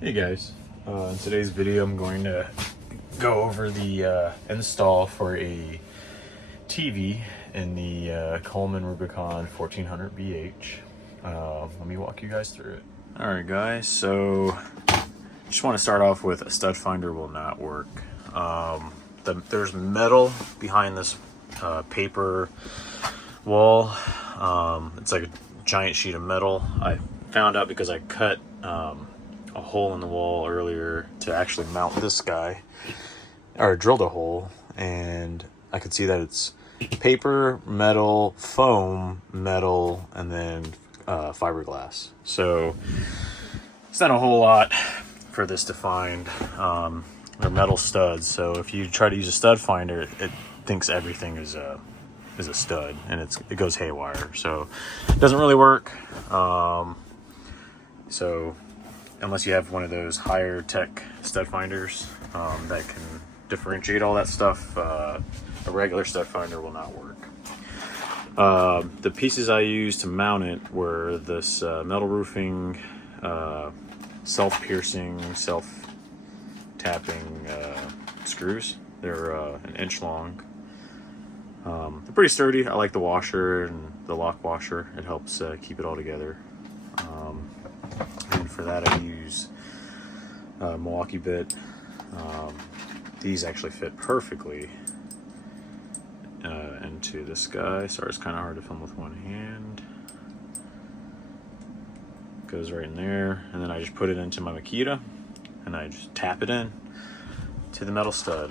Hey guys, in today's video I'm going to go over the install for a TV in the Coleman Rubicon 1400 BH. Let me walk you guys through it. Alright guys, so just want to start off with a stud finder will not work. There's metal behind this paper wall. It's like a giant sheet of metal. I found out because I cut a hole in the wall earlier to actually mount this guy, or drilled a hole, and I could see that it's paper, metal, foam, metal, and then fiberglass. So it's not a whole lot for this to find. They're metal studs, so if you try to use a stud finder, it thinks everything is a stud, and it goes haywire. So it doesn't really work. So unless you have one of those higher tech stud finders that can differentiate all that stuff, a regular stud finder will not work. The pieces I used to mount it were this metal roofing, self-piercing, self-tapping screws. They're an inch long. They're pretty sturdy. I like the washer and the lock washer. It helps keep it all together. And for that I use a Milwaukee bit. These actually fit perfectly into this guy. Sorry, it's kind of hard to film with one hand. Goes right in there, and then I just put it into my Makita and I just tap it in to the metal stud.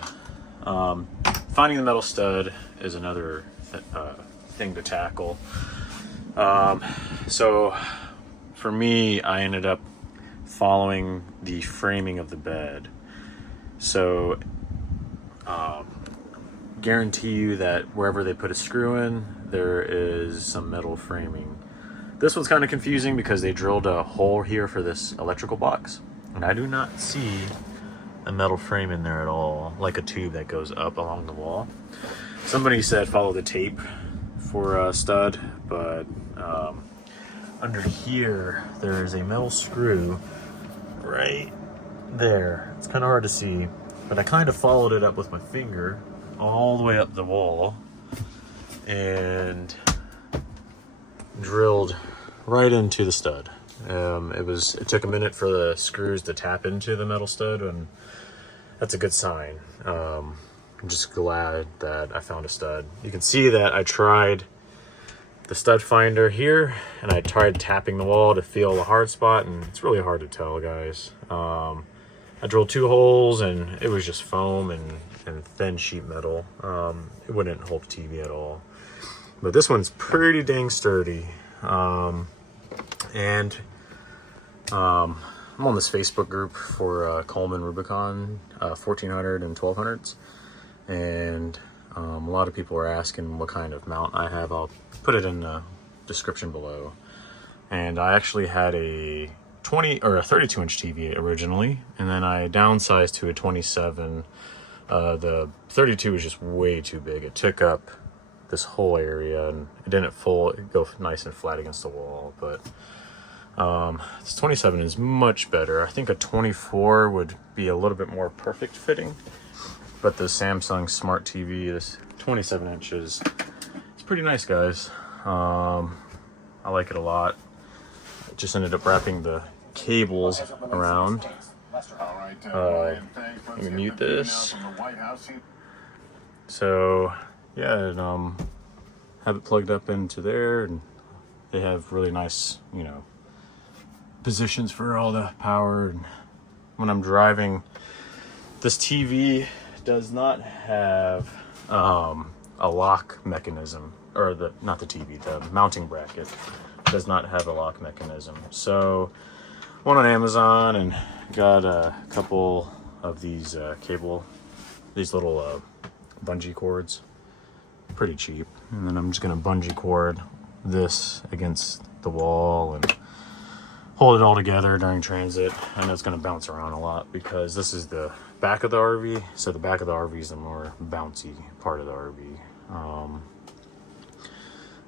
Finding the metal stud is another thing to tackle. So for me, I ended up following the framing of the bed. So guarantee you that wherever they put a screw in, there is some metal framing. This one's kind of confusing because they drilled a hole here for this electrical box, and I do not see a metal frame in there at all, like a tube that goes up along the wall. Somebody said follow the tape for a stud, but under here there is a metal screw right there. It's kind of hard to see, but I kind of followed it up with my finger all the way up the wall and drilled right into the stud. It took a minute for the screws to tap into the metal stud, and that's a good sign. I'm just glad that I found a stud. You can see that I tried the stud finder here and I tried tapping the wall to feel the hard spot, and it's really hard to tell, guys. I drilled 2 holes and it was just foam and thin sheet metal. It wouldn't hold the TV at all, but this one's pretty dang sturdy. I'm on this Facebook group for Coleman Rubicon 1400 and 1200s, and a lot of people are asking what kind of mount I have. I'll put it in the description below. And I actually had a 32 inch TV originally, and then I downsized to a 27. The 32 was just way too big. It took up this whole area and it didn't go nice and flat against the wall. But this 27 is much better. I think a 24 would be a little bit more perfect fitting, but the Samsung Smart TV, this 27 inches, it's pretty nice, guys. I like it a lot. I just ended up wrapping the cables around. Let me mute this. So yeah, and have it plugged up into there, and they have really nice, positions for all the power. And when I'm driving, this TV does not have a lock mechanism, or the mounting bracket does not have a lock mechanism. So went on Amazon and got a couple of these these little bungee cords, pretty cheap. And then I'm just gonna bungee cord this against the wall and hold it all together during transit. I know it's gonna bounce around a lot because this is the back of the RV, so the back of the RV is the more bouncy part of the RV.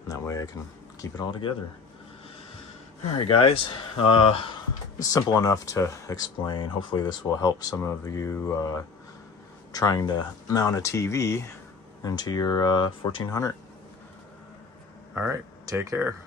And that way I can keep it all together. All right, guys. It's simple enough to explain. Hopefully this will help some of you trying to mount a TV into your 1400. All right, take care.